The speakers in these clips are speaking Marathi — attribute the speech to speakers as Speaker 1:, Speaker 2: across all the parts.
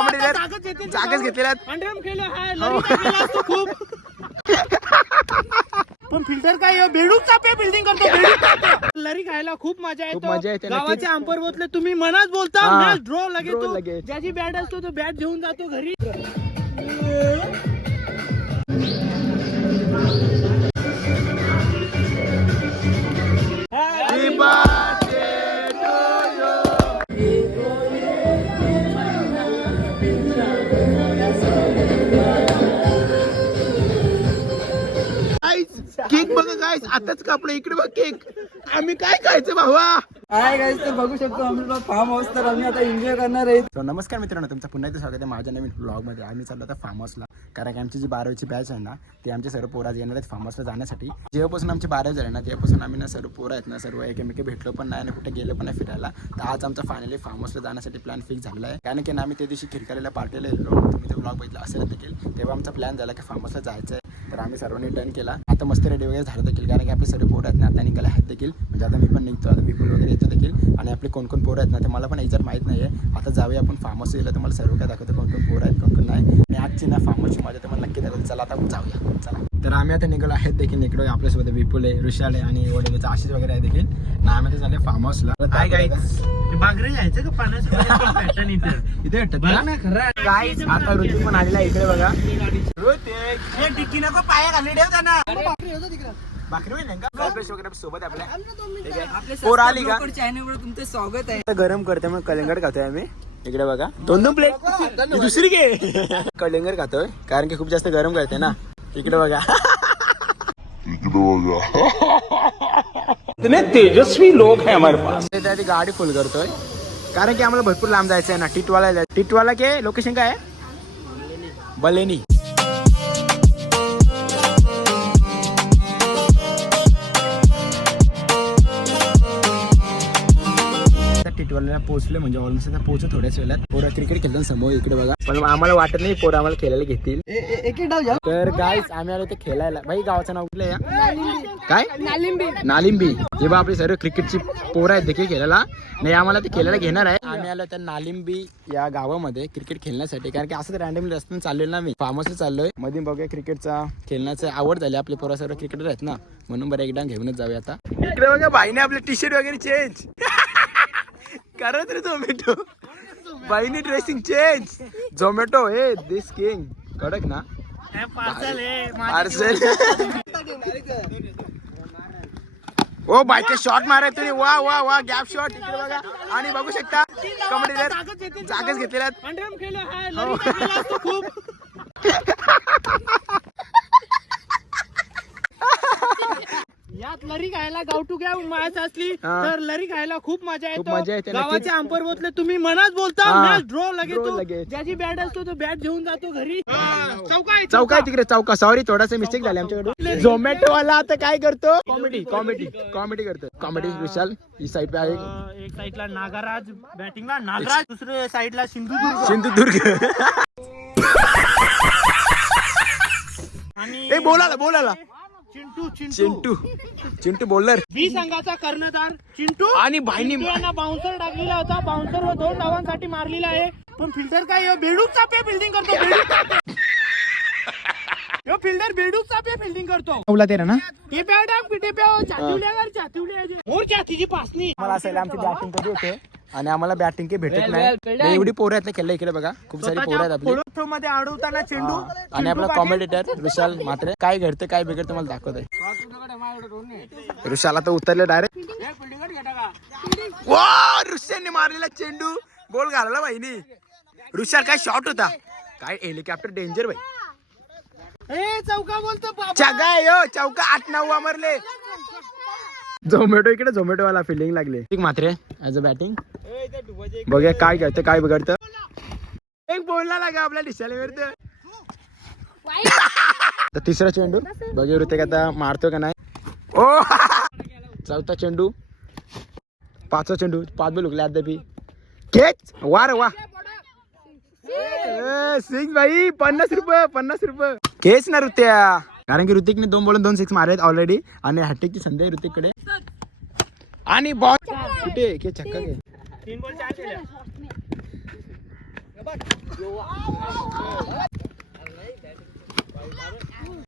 Speaker 1: कॉमेडी जागाच घेतलेल्या
Speaker 2: खूप. पण फिल्टर काय बेडूक चापे बिल्डिंग करतो बेडूक चापे. लरी खायला खूप मजा
Speaker 1: खूप
Speaker 2: येतो.
Speaker 1: मजा येते.
Speaker 2: गावाच्या अंपर बोतले तुम्ही मनात बोलता ड्रॉ लगेच. ज्याची बॅट असतो तो बॅट घेऊन जातो घरी.
Speaker 1: आताच कापलं इकडे बघ केक. आम्ही काय खायचं भावा?
Speaker 3: हाय गाईज तर बघू शकतो आम्ही फार्म हाऊस तर आम्ही आता एन्जॉय करणार आहे.
Speaker 1: नमस्कार मित्रांनो तुमचं पुन्हा एकदा स्वागत आहे माझ्या नवीन ब्लॉगमध्ये आम्ही चाललो आता फार्म हाऊसला कारण की आमची जी बारावीची बॅच आहे ना ती आमचे सर्व पोरं येणार आहेत फार्म हाऊसला जाण्यासाठी. जेव्हापासून आमची बारावी झाली ना तेव्हापासून आम्ही ना सर्व पोरं आहेत ना सर्व एकमेकी भेटलो पण नाही आणि कुठे गेलो पण नाही फिरायला. तर आज आमचा फायनली फार्म हाऊसला जाण्यासाठी प्लॅन फिक्स झालेला आहे. कारण की ना आम्ही त्या दिवशी खिरकालेला पार्टीला गेलो तुम्ही ते ब्लॉग बघितला असेल देखील. तेव्हा आमचा प्लॅन झाला की फार्म हाऊसला जायचं आहे तर आम्ही सर्वांनी डन केला. आता मस्त रेडी वगैरे झालं देखील कारण की आपले सर्व पोरं आहेत ना आता निघाले देखील म्हणजे आता मी पण निघतो आता विपुल वगैरे येतो देखील आणि आपले कोण कोण पोरं आहेत ना ते मला पण एक्झॅक्ट माहीत नाही आहे आता जाऊया आपण फार्म हाऊस गेलं तर मला सर्व काय दाखवतो कोण कोण पोरं आहेत कोण कोण नाही. आणि आजची ना फार्म हाऊसची मजा तुम्हाला नक्की दाखवतो. चला आता आपण जाऊया चला. तर आम्ही आता निघालो आहेत देखील इकडे आपल्यासोबत विपुल आहे ऋषाल आहे आणि वडिलाचा आशिष वगैरे आहे देखील. आणि आम्ही झाले फार्म हाऊसला
Speaker 2: काय गायचं बागरे जायचं का पाण्याचं इथं ना
Speaker 1: काय आता ऋतिक पण आलेला इकडे बघा.
Speaker 2: डिक्की नको पाया घाली ठेव त्यांना.
Speaker 1: भाकरी होईल का फ्रेश वगैरे सोबत आहे आपल्या. आहे पोर आली का?
Speaker 3: चॅनलवर तुमचं स्वागत आहे.
Speaker 1: गरम करते मग कलिंगड खातोय आम्ही. इकडे बघा. दोन दोन प्लेट दुसरी घे. कलिंगड खातोय कारण की खूप जास्त गरम करते ना. इकडे बघा.
Speaker 4: इतने तेजस्वी लोग हैं हमारे पास।
Speaker 1: गाडी फुल करतोय. कारण की आम्हाला भरपूर लांब जायचं आहे ना. टिटवाला. टिटवाला के लोकेशन काय आहे? बलेनी. आता टिटवाल्याला पोहोचले म्हणजे ऑलमोस्ट आता पोहोचू थोड्याच वेळात. पोरं क्रिकेट खेळतात समोर इकडे बघा. पण आम्हाला वाटत नाही पोरं आम्हाला खेळायला घेतील.
Speaker 3: एक डाव घ्या.
Speaker 1: तर गाईस आम्ही आलो ते खेळायला. भाई गावाचं नाव कुठलं या? काय? नालिंबी. हे बा आपली सर्व क्रिकेटची पोरं आहेत देखील खेळायला. नाही आम्हाला ते खेळायला घेणार आहे. आम्ही आलो त्या नालिंबी या गावामध्ये क्रिकेट खेळण्यासाठी. कारण की असं रॅन्डमली रस्त्याने चाललेलं ना मी फार्म हाऊसला चाललोय. मध्ये बघूया क्रिकेटचा खेळण्याचं आवड झाली. आपले पोरं सर्व क्रिकेटर आहेत ना. म्हणून बरं एकदा घेऊनच जाऊया आता. इकडे बघा बाईने आपले टी शर्ट वगैरे चेंज करत रे झोमॅटो बाईने ड्रेसिंग चेंज झोमॅटो हे दिस किंग कडक ना.
Speaker 2: पार्सल
Speaker 1: ओ बायके शॉट माराय तुम्ही. वा वा वा गॅप शॉट इकडे बघा. आणि बघू शकता कमेडी जागाच घेतलेल्या
Speaker 2: खूप. यात लरी खायला गावठू घ्या मॅच असली
Speaker 1: हा.
Speaker 2: तर लरी खायला खूप मजा
Speaker 1: खूप
Speaker 2: येतो.
Speaker 1: मजा येते, नक्कीच.
Speaker 2: गावाच्या अंपर बोतले तुम्ही मनात बोलता
Speaker 1: हा.
Speaker 2: ड्रॉ लगेच
Speaker 1: Draw
Speaker 2: तो.
Speaker 1: लगेच.
Speaker 2: ज्याची बॅट असतो तो बॅट घेऊन जातो घरी. चौका आहे,
Speaker 1: चौका आहे तिकडे चौका. सॉरी थोडासा मिस्टेक झाले आमच्याकडून. झोमॅटो वाला आता काय करतो? कॉमेडी कॉमेडी कॉमेडी करतो. कॉमेडी विशाल ही साईड पे आहे.
Speaker 2: अं, एक साईडला नागराज बॅटिंगला नागराज दुसऱ्या साईडला सिंधुदुर्ग.
Speaker 1: सिंधुदुर्ग.
Speaker 2: आणि
Speaker 1: ए बोलाला बोलाला.
Speaker 2: चिंटू चिंटू.
Speaker 1: चिंटू. चिंटू बोलर
Speaker 2: बी संघाचा कर्णधार चिंटू.
Speaker 1: आणि भाईनी
Speaker 2: बाउन्सर टाकलेला होता. बाउन्सर व दोन धावांसाठी मारलेला आहे. पण फिल्डर काय? बेडूक चापे फिल्डिंग करतो. बेडूक चापे. ह्यो फिल्डर बेडूक चापे फिल्डिंग करतो.
Speaker 1: बोला तेरा ना?
Speaker 2: टेप्या टाक टेप्या. चातिवल्या चातिवल्या मोर छातीची पासनी.
Speaker 1: मला असेल आमची बॅटिंग कधी होते? आणि आम्हाला बॅटिंग काही भेटत नाही. लय एवढी पोरं आहेत ना खेळला इकडे बघा. खूप सारी पोरं आहेत आपली.
Speaker 2: थ्रो मध्ये अडवताना चेंडू
Speaker 1: आणि आपला कॉमेडिटर विशाल मात्रे काय घडतं काय बिघडतं मला दाखवत आहे. ऋषाल आता उतरले डायरेक्ट वा ऋषाने मारलेला चेंडू. गोल घालला बाईनी ऋषाल काय शॉट होता? काय हेलिकॉप्टर डेंजर बाई.
Speaker 2: ए चौका बोलतो बाबा.
Speaker 1: चगा आहे यो चौका आठ नऊ मारले झोमॅटो इकडे झोमॅटो वाला फिल्डिंग लागले. ठीक मात्रे ऍज अ बॅटिंग बघूया काय घडतं काय बिघडतं एक बोलला लागा आपल्या डिशाला मिळत तर तिसरा चेंडू. बघे ऋतिक आता मारतो का नाही. ओ! चौथा चेंडू. पाचवा चेंडू. पाच बी लुकले अद्यापी केच वा रे वा. सिक्स भाई पन्नास रुपये पन्नास रुपये. केच ना ऋत्या. कारण की ऋतिकने दोन बोलून दोन सिक्स मारले ऑलरेडी आणि हॅट्रिकची संधी आहे ऋतिककडे. आणि बॉल कुठे? के छक्का
Speaker 2: तीन बॉल चार केल्या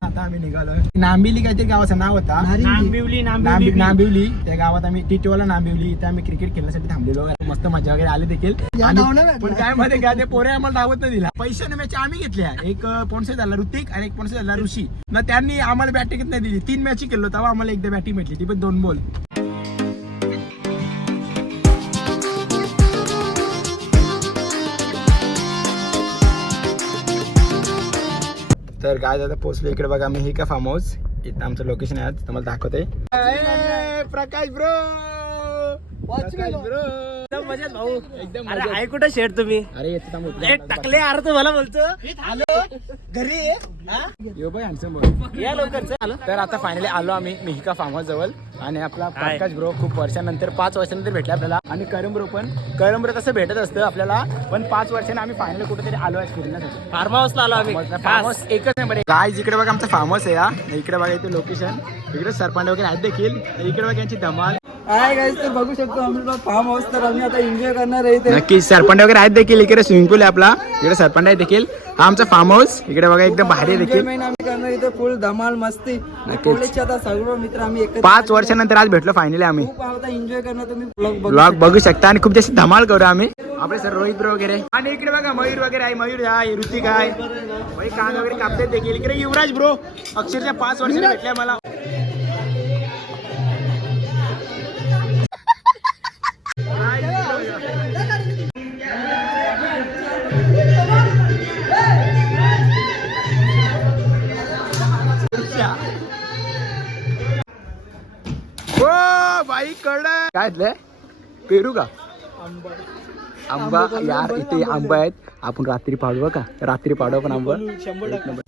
Speaker 1: आता आम्ही निघालो नांबिली काहीतरी गावाचं नाव होता.
Speaker 2: नांबिवली
Speaker 1: नांबि-
Speaker 2: नांबिवली
Speaker 1: नांबिवली. त्या गावात आम्ही टिटोला नांबिवली. इथे आम्ही क्रिकेट खेळण्यासाठी थांबलेलो. मस्त मजा वगैरे आली देखील. आणि- पण काय मध्ये काय ते पोरे आम्हाला दावत नाही दिला. पैशाने मॅच आम्ही घेतल्या. एक पोनसे झाला ऋतिक आणि एक पोनसे झाला ऋषी. ना त्यांनी आम्हाला बॅटिंग नाही दिली. तीन मॅच खेळलो तेव्हा आम्हाला एकदा बॅटिंग भेटली. ती पण दोन बॉल तर काय झालं पोहोचलो इकडे बघा मी हे का फार्म हाऊस इथं आमचं लोकेशन आहे आज तुम्हाला दाखवते. प्रकाश ब्रो प्रकाश ब्रो
Speaker 2: एकदम मजेत भाऊ.
Speaker 1: एकदम
Speaker 2: अरे. आहे कुठं शेड तुम्ही.
Speaker 1: अरे येतो थांब
Speaker 2: ए, टाकले अरे तू मला बोलतो. आलो. घरी ये. हा?
Speaker 1: यो बाय हॅन्सम बोल
Speaker 2: या लवकर चल. आलो.
Speaker 1: तर आता फायनली आलो आम्ही मिहिका फार्म हाऊस जवळ. आणि आपला
Speaker 2: हाय.
Speaker 1: प्रकाश ब्रो खूप वर्षानंतर पाच वर्षानंतर भेटला आपल्याला. आणि करम ब्रो पण करम ब्रो तसं भेटत असतं आपल्याला. पण पाच वर्षाने आम्ही फायनली कुठेतरी आलो आहे फिरण्यासाठी.
Speaker 2: फार्म हाऊसला आलो आम्ही.
Speaker 1: फार्म
Speaker 2: खास.
Speaker 1: हाऊस एकच नंबर आहे. काय इकडे बघा आमचा फार्म हाऊस आहे हा. इकडे बघा इथे लोकेशन इकडे सरपंच वगैरे आहेत देखील. इकडे बघा यांची धमाल.
Speaker 3: बघू शकतो आम्ही फार्म हाऊस तर आम्ही आता एन्जॉय करणार आहे
Speaker 1: नक्की सरपंच वगैरे आहेत देखील इकडे स्विमिंग पूल आहे आपला. इकडे सरपंच आहे देखील. हा आमचा फार्म हाऊस इकडे बघा एकदम भारी आहे देखील.
Speaker 3: आम्ही करणार इथे फुल धमाल मस्ती.
Speaker 1: नक्कीच.
Speaker 3: कॉलेजचे आता सर्व मित्र आम्ही एकत्र
Speaker 1: पाच वर्षानंतर आज भेटलो फायनली आम्ही.
Speaker 3: खूप एन्जॉय करणार तुम्ही vlog बघू
Speaker 1: ब्लॉग बघू शकता आणि खूप जास्त धमाल करू आम्ही. आपले सर रोहित ब्रो वगैरे. आणि इकडे बघा मयूर वगैरे आहे. मयूर आहे ऋतिक आहे. भाई कान वगैरे कापतात देखील. इकडे युवराज ब्रो अक्षरशः पाच वर्षाने भेटल्या मला. बाई कळ काय पेरू का? आंबा. यार इथे आंबा आहेत. आपण रात्री पाडू का? रात्री पाडू आपण आंबा. नंबर.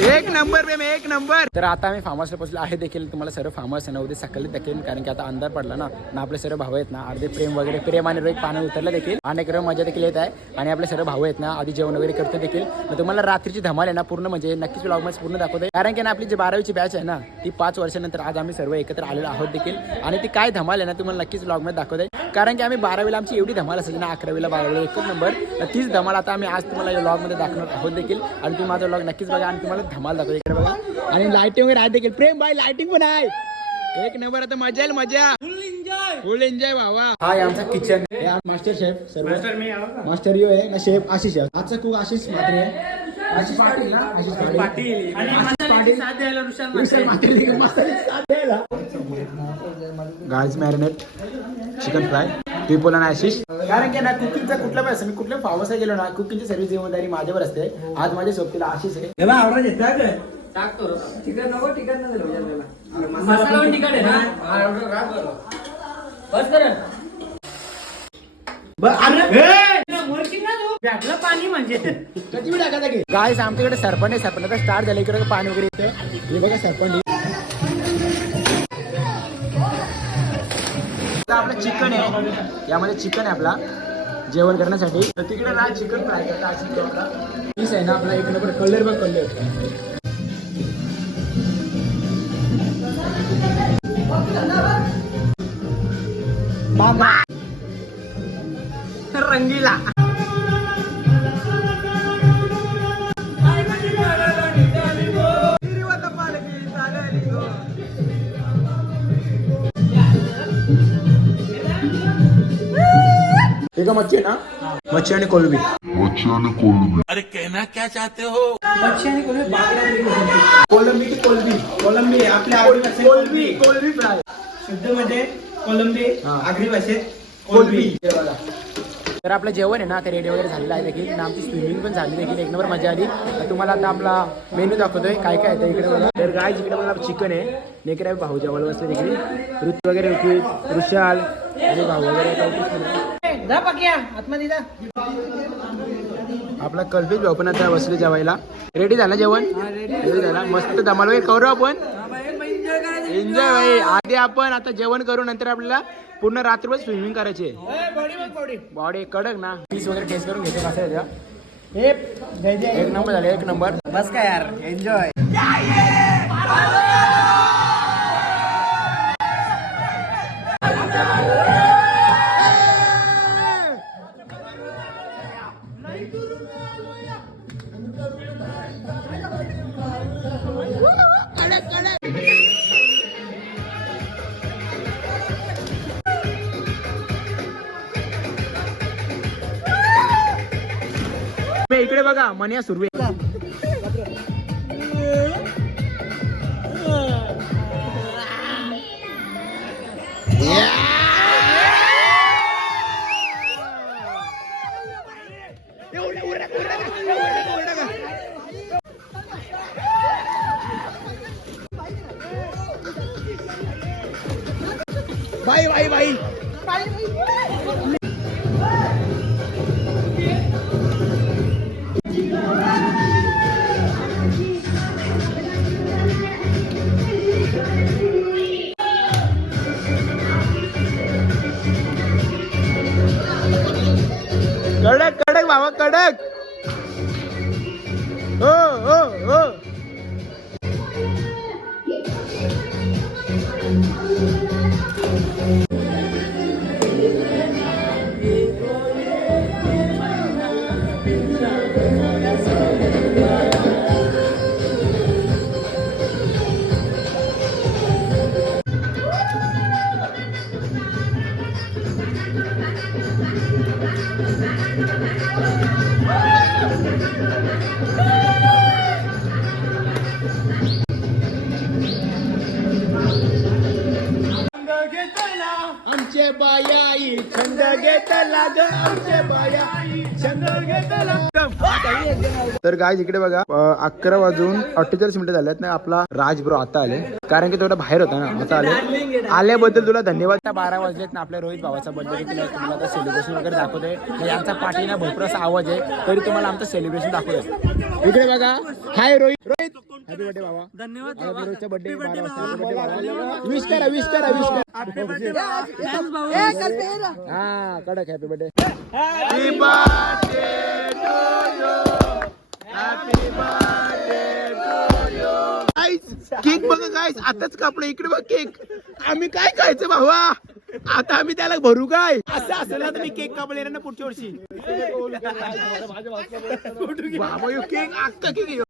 Speaker 1: एक नंबर बेम एक नंबर. तर आता आम्ही फार्म हाऊसला पोहोचलो. आहे देखील तुम्हाला सर्व फार्म हाऊस आहे ना उद्या सकाळी देखील कारण की आता अंधार पडला ना ना आपले सर्व भाऊ आहेत ना अर्धे प्रेम वगैरे प्रेम आणि रोहित पाणी उतरलं देखील. अनेक रं मजा देखील येत आहे. आणि आपले सर्व भाऊ आहेत ना आधी जेवण वगैरे करतो देखील. मग तुम्हाला रात्रीची धमाल आहे ना पूर्ण म्हणजे नक्कीच ब्लॉगमध्ये पूर्ण दाखवते कारण की ना आपली जी बारावीची बॅच आहे ना ती पाच वर्षानंतर आज आम्ही सर्व एकत्र आलेलो आहोत देखील. आणि ती काय धमाल आहे ना तुम्हाला नक्कीच ब्लॉगमध्ये दाखवते कारण की आम्ही बारावीला आमची एवढी धमाल असायची ना अकरावीला बारावीला एकच नंबर. तर तीच धमाल आता आम्ही आज तुम्हाला या ब्लॉगमध्ये दाखवणार आहोत देखील. आणि तुम्ही माझा ब्लॉग नक्कीच बघा आणि तुम्हाला धमाल दाखवते इकडे बघा. आणि लाइटिंग वगैरे आहे देखील. प्रेम बाय लाइटिंग पण आहे. एक नंबर आता मजा येईल मजा. फुल एन्जॉय भावा. हा आमचा किचन मास्टर शेफ सर्व. मास्टर यो आहे ना शेफ आशिष आहे. आजचा कुक आशिष मात्रे आहे. आशिष पाटील ना? Ashish Patil. Patil. Marinate chicken fry triple आणि आशिष कारण की ना कुकिंगचा कुठला पण असं मी कुठल्या फावसा गेलो ना कुकिंगची सर्व जबाबदारी माझ्यावर असते. आज माझ्या सोबतीला आशिष आहे.
Speaker 3: तिकड नको तिकड नाही
Speaker 2: भेटलं पाणी म्हणजे.
Speaker 1: कधी वेळ टाकायचा की काय आमच्याकडे सरपंच आहे सरपंच. स्टार्ट झालं इकडे पाणी वगैरे येतं हे बघा सरपंच. आता आपलं चिकन आहे. यामध्ये चिकन आहे आपला. जेवण करण्यासाठी. तिकडे ना चिकन फ्राय करता. पीस आहे ना आपला एक नंबर कलर बघ कलर. रंगीला. हे का मच्छी आहे ना मच्छी आणि कोलबी कोलंबी की कोलबी
Speaker 2: कोलंबी आपल्या आवडीचं
Speaker 1: कोलबी कोलबी फ्राय
Speaker 2: शुद्धमध्ये कोलंबी
Speaker 1: हा.
Speaker 2: आगरी भाषेत
Speaker 1: कोलबी तर आपलं जेवण आहे ना ते रेडी वगैरे झालेलं आहे देखील. आणि आमची स्विमिंग पण झाली देखील. एक नंबर मजा आली. तर तुम्हाला आता आपला मेनू दाखवतोय काय काय आहे ते इकडे बघा. तर गाय जिकडे मला चिकन आहे. नेकडे भाऊ जेवायला बसले देखील. ऋतू वगैरे ऋतू ऋषाल आणि भाऊ वगैरे
Speaker 2: जा पक्या आतमध्ये जा
Speaker 1: आपला कल्पेश भाऊ पण आता बसले जेवायला. रेडी झाला जेवण? रेडी झाला. मस्त धमाल वगैरे करू आपण? एन्जॉय भाई आधी आपण आता जेवण करू नंतर आपल्याला पूर्ण रात्रभर स्विमिंग करायची. आहे बॉडी कडक ना. पीस वगैरे टेस्ट करून घेतो कसं एक नंबर झाले एक नंबर.
Speaker 3: बस काय यार एन्जॉय
Speaker 1: मनिया सुरवे आमचे बाया छंद घेतला ग आमचे बायाई छंद घेतला तर गाय इकडे बघा अकरा वाजून अठ्ठेचाळीस मिनिटं झाल्यात ना आपला राज ब्रो आता आले. कारण की थोडा बाहेर होता ना आता आले. आल्याबद्दल तुला धन्यवाद. बारा वाजलेत ना आपल्या रोहित भावाचा बर्थडे तुला तुम्हाला आता सेलिब्रेशन वगैरे दाखवतोय. तर यांचा पाठीना भरपूर असा आवाज आहे तरी तुम्हाला आमचं सेलिब्रेशन दाखवतोय. इकडे बघा. Hi Rohit. Rohit. Happy birthday बाबा धन्यवाद रोहितचा बर्थडे बारा वाजता विश करा विश करा विश करा. हा कडक happy birthday happy birthday to you happy birthday to you guys cake बघा गाईस आताच कापलं इकडे बघ केक आम्ही काय खायचं भावा? आता आम्ही त्याला भरू काय? असं असेल ना मी केक कापले ना पुढच्या वर्षी. बाबा केक अख्खा केक